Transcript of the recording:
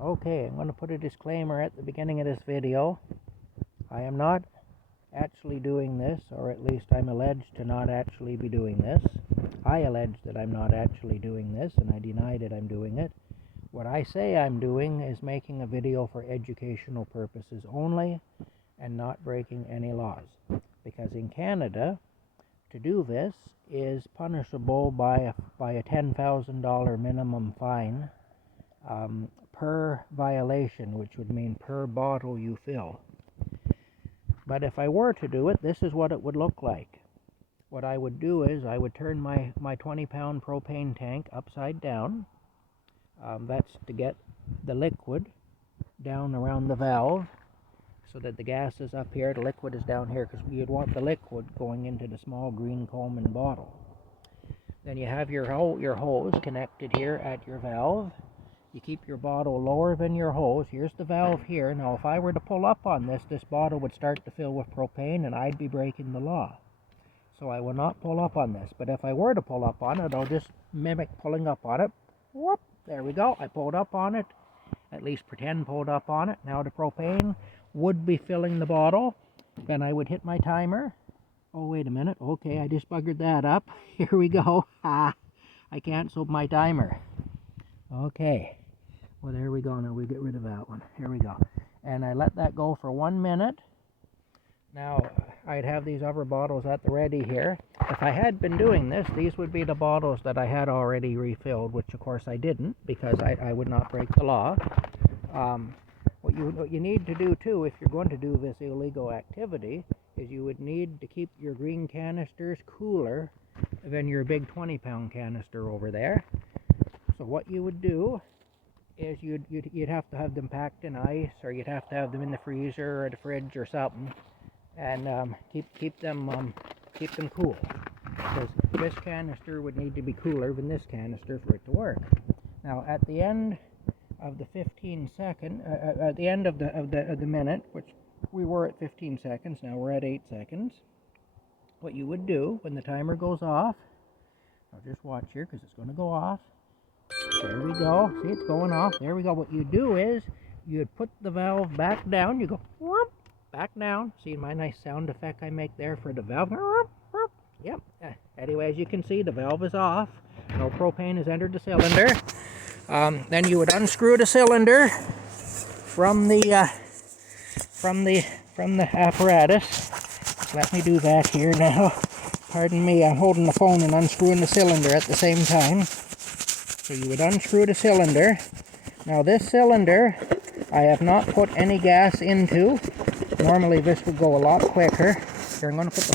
Okay, I'm going to put a disclaimer at the beginning of this video. I am not actually doing this, or at least I'm alleged to not actually be doing this. I allege that I'm not actually doing this, and I deny that I'm doing it. What I say I'm doing is making a video for educational purposes only, and not breaking any laws. Because in Canada, to do this is punishable by a $10,000 minimum fine per violation, which would mean per bottle you fill. But if I were to do it, this is what it would look like. What I would do is I would turn my 20-pound propane tank upside down. That's to get the liquid down around the valve so that the gas is up here, the liquid is down here, because you'd want the liquid going into the small green Coleman bottle. Then you have your hose connected here at your valve. You keep your bottle lower than your hose. Here's the valve here. Now, if I were to pull up on this, this bottle would start to fill with propane, and I'd be breaking the law. So I will not pull up on this. But if I were to pull up on it, I'll just mimic pulling up on it. Whoop, there we go. I pulled up on it. At least pretend pulled up on it. Now the propane would be filling the bottle. Then I would hit my timer. Oh, wait a minute. Okay, I just buggered that up. Here we go. I canceled my timer. Okay. Well, there we go. Now we get rid of that one. Here we go. And I let that go for 1 minute. Now, I'd have these other bottles at the ready here. If I had been doing this, these would be the bottles that I had already refilled, which of course I didn't, because I would not break the law. What you need to do too, if you're going to do this illegal activity, is you would need to keep your green canisters cooler than your big 20-pound canister over there. So what you would do is you'd have to have them packed in ice, or you'd have to have them in the freezer or the fridge or something, and keep them cool. Because this canister would need to be cooler than this canister for it to work. Now, at the end of the 15 second, at the end of the minute, which we were at 15 seconds, now we're at 8 seconds. What you would do when the timer goes off, I'll just watch here because it's going to go off. There we go. See, it's going off. There we go. What you do is you'd put the valve back down. You go whoop, back down. See my nice sound effect I make there for the valve. Whoop, whoop. Yep. Anyway, as you can see, the valve is off. No propane has entered the cylinder. Then you would unscrew the cylinder from the apparatus. Let me do that here now. Pardon me, I'm holding the phone and unscrewing the cylinder at the same time. So you would unscrew the cylinder. Now this cylinder, I have not put any gas into. Normally this would go a lot quicker. Here, I'm going to put the